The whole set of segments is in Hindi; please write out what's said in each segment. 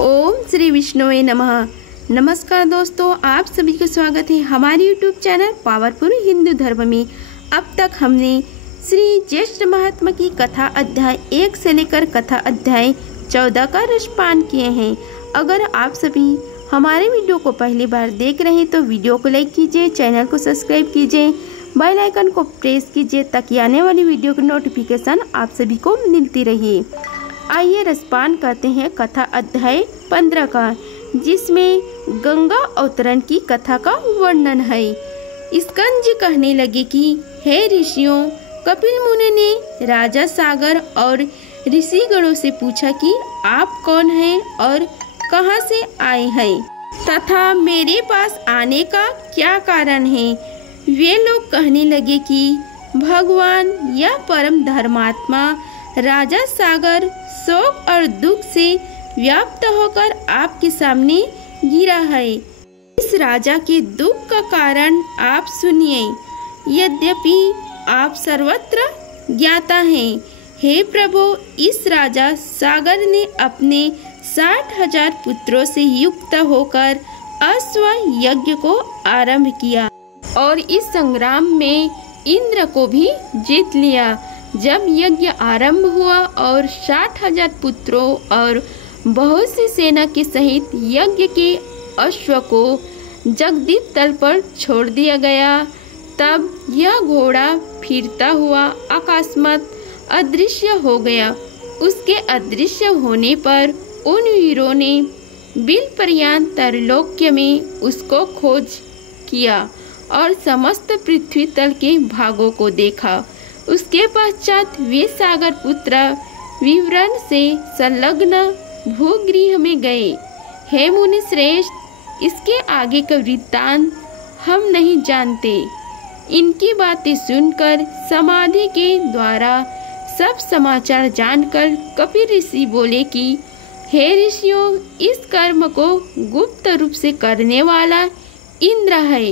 ओम श्री विष्णुवे नमः। नमस्कार दोस्तों, आप सभी को स्वागत है हमारे यूट्यूब चैनल पावरफुल हिंदू धर्म में। अब तक हमने श्री ज्येष्ठ महात्मा की कथा अध्याय 1 से लेकर कथा अध्याय 14 का रसपान किए हैं। अगर आप सभी हमारे वीडियो को पहली बार देख रहे हैं तो वीडियो को लाइक कीजिए, चैनल को सब्सक्राइब कीजिए, बेल आइकन को प्रेस कीजिए ताकि आने वाली वीडियो की नोटिफिकेशन आप सभी को मिलती रहे। आइए रसपान करते हैं कथा अध्याय 15 का, जिसमें गंगा अवतरण की कथा का वर्णन है। स्कंद जी कहने लगे कि हे ऋषियों, कपिल मुनि ने राजा सागर और ऋषिगणों से पूछा कि आप कौन हैं और कहां से आए हैं तथा मेरे पास आने का क्या कारण है। वे लोग कहने लगे कि भगवान या परम धर्मात्मा राजा सागर शोक और दुख से व्याप्त होकर आपके सामने गिरा है। इस राजा के दुख का कारण आप सुनिए। यद्यपि आप सर्वत्र ज्ञाता हैं, हे प्रभु, इस राजा सागर ने अपने 60,000 पुत्रों से युक्त होकर अश्व यज्ञ को आरंभ किया और इस संग्राम में इंद्र को भी जीत लिया। जब यज्ञ आरंभ हुआ और 60,000 पुत्रों और बहुत सी सेना के सहित यज्ञ के अश्व को जगदीप तल पर छोड़ दिया गया, तब यह घोड़ा फिरता हुआ अकस्मात अदृश्य हो गया। उसके अदृश्य होने पर उन वीरों ने बिल पर्यंत त्रैलोक्य में उसको खोज किया और समस्त पृथ्वी तल के भागों को देखा। उसके पश्चात वे सागर पुत्र विवरण से संलग्न भूगृह में गए। हे मुनि श्रेष्ठ, इसके आगे का वृत्तांत हम नहीं जानते। इनकी बातें सुनकर समाधि के द्वारा सब समाचार जानकर कपिल ऋषि बोले कि हे ऋषियों, इस कर्म को गुप्त रूप से करने वाला इंद्र है।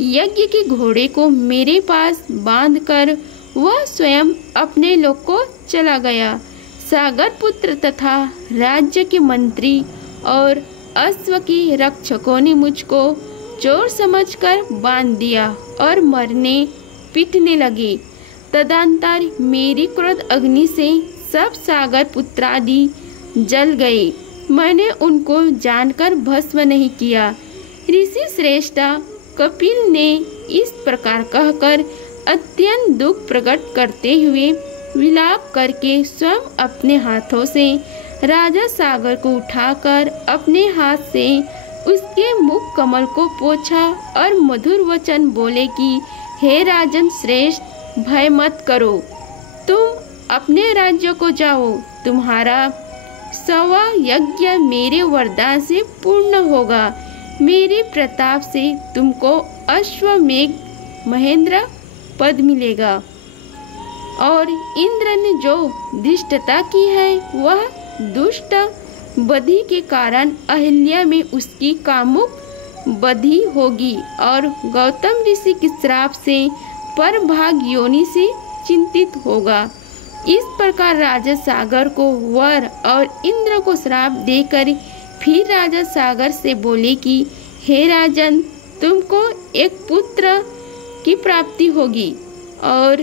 यज्ञ के घोड़े को मेरे पास बांधकर वह स्वयं अपने लोक को चला गया। सागर पुत्र तथा राज्य के मंत्री और अश्व के रक्षकों ने मुझको चोर समझकर बांध दिया और मरने पीटने लगे। तदंतर मेरी क्रोध अग्नि से सब सागर पुत्र आदि जल गए। मैंने उनको जानकर भस्म नहीं किया। ऋषि श्रेष्ठ कपिल ने इस प्रकार कहकर अत्यंत दुख प्रकट करते हुए विलाप करके स्वयं अपने हाथों से राजा सागर को उठाकर अपने हाथ से उसके मुख कमल को पोंछा और मधुर वचन बोले कि हे राजन श्रेष्ठ, भय मत करो, तुम अपने राज्य को जाओ। तुम्हारा 100वां यज्ञ मेरे वरदान से पूर्ण होगा। मेरे प्रताप से तुमको अश्वमेघ महेंद्र पद मिलेगा और इंद्र ने जो धृष्टता की है वह दुष्ट बधि के कारण अहिल्या में उसकी कामुक बधि होगी और गौतम ऋषि के श्राप से परभाग योनि से चिंतित होगा। इस प्रकार राजा सागर को वर और इंद्र को श्राप देकर फिर राजा सागर से बोले कि हे राजन, तुमको एक पुत्र की प्राप्ति होगी और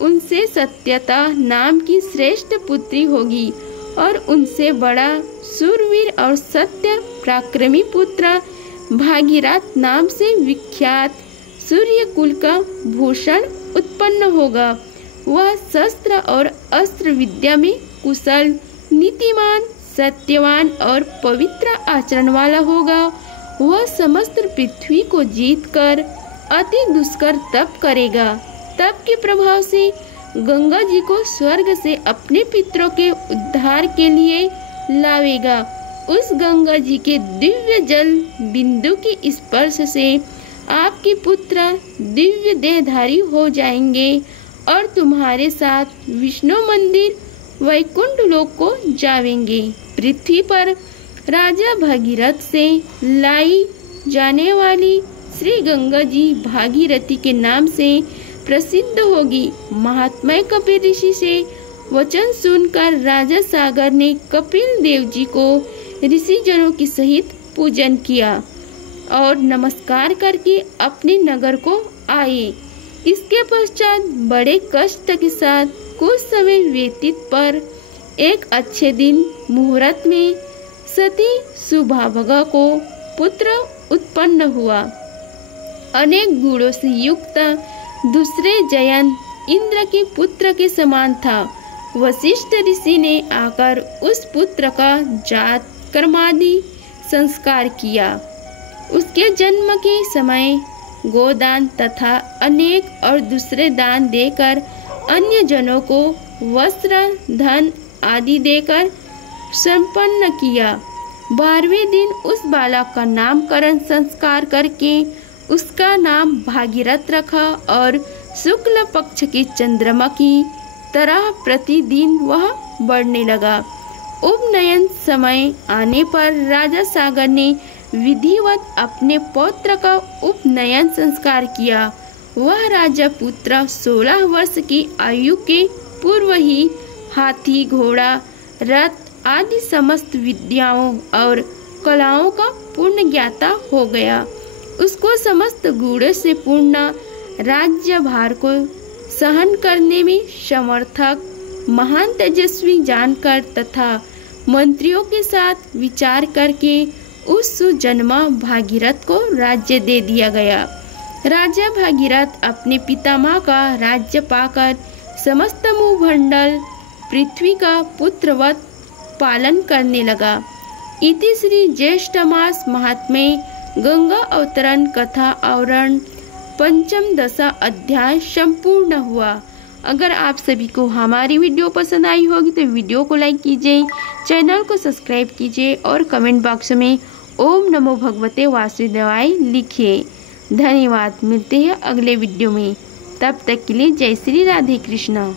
उनसे सत्यता नाम की श्रेष्ठ पुत्री होगी और उनसे बड़ा सूरवीर और सत्य पराक्रमी पुत्र भागीरथ नाम से विख्यात सूर्य कुल का भूषण उत्पन्न होगा। वह शस्त्र और अस्त्र विद्या में कुशल, नीतिमान, सत्यवान और पवित्र आचरण वाला होगा। वह समस्त पृथ्वी को जीतकर अति दुष्कर तप करेगा। तप के प्रभाव से गंगा जी को स्वर्ग से अपने पितरों के उद्धार के लिए लावेगा। उस गंगा जी के दिव्य जल बिंदु के स्पर्श से आपके पुत्र दिव्य देहधारी हो जाएंगे और तुम्हारे साथ विष्णु मंदिर वैकुंठ लोक को जावेंगे। पृथ्वी पर राजा भागीरथ से लाई जाने वाली श्री गंगा जी भागीरथी के नाम से प्रसिद्ध होगी। महात्मा कपिल ऋषि से वचन सुनकर राजा सागर ने कपिल देव जी को ऋषि जनों के सहित पूजन किया और नमस्कार करके अपने नगर को आए। इसके पश्चात बड़े कष्ट के साथ कुछ समय व्यतीत पर एक अच्छे दिन मुहूर्त में सती सुभावगा को पुत्र उत्पन्न हुआ। अनेक गुणों से युक्त दूसरे जयंत इंद्र के पुत्र के समान था। वशिष्ठ ऋषि ने आकर उस पुत्र का जात कर्मादि संस्कार किया। उसके जन्म के समय गोदान तथा अनेक और दूसरे दान देकर अन्य जनों को वस्त्र धन आदि देकर संपन्न किया। 12वें दिन उस बालक का नामकरण संस्कार करके उसका नाम भागीरथ रखा और शुक्ल पक्ष की चंद्रमा की तरह प्रतिदिन वह बढ़ने लगा। उपनयन समय आने पर राजा सागर ने विधिवत अपने पौत्र का उपनयन संस्कार किया। वह राजा पुत्र 16 वर्ष की आयु के पूर्व ही हाथी घोड़ा रथ आदि समस्त विद्याओं और कलाओं का पूर्ण ज्ञाता हो गया। उसको समस्त गुणों से पूर्ण राज्य भार को सहन करने में समर्थक महान तेजस्वी जानकर तथा मंत्रियों के साथ विचार करके उस सुजन्मा भागीरथ को राज्य दे दिया गया। राजा भागीरथ अपने पितामह का राज्य पाकर समस्त भूमंडल पृथ्वी का पुत्रवत पालन करने लगा। इति श्री ज्येष्ठ मास महात्म्य गंगा अवतरण कथा आवरण पंचम दशा अध्याय संपूर्ण हुआ। अगर आप सभी को हमारी वीडियो पसंद आई होगी तो वीडियो को लाइक कीजिए, चैनल को सब्सक्राइब कीजिए और कमेंट बॉक्स में ओम नमो भगवते वासुदेवाय लिखिए। धन्यवाद। मिलते हैं अगले वीडियो में, तब तक के लिए जय श्री राधे कृष्णा।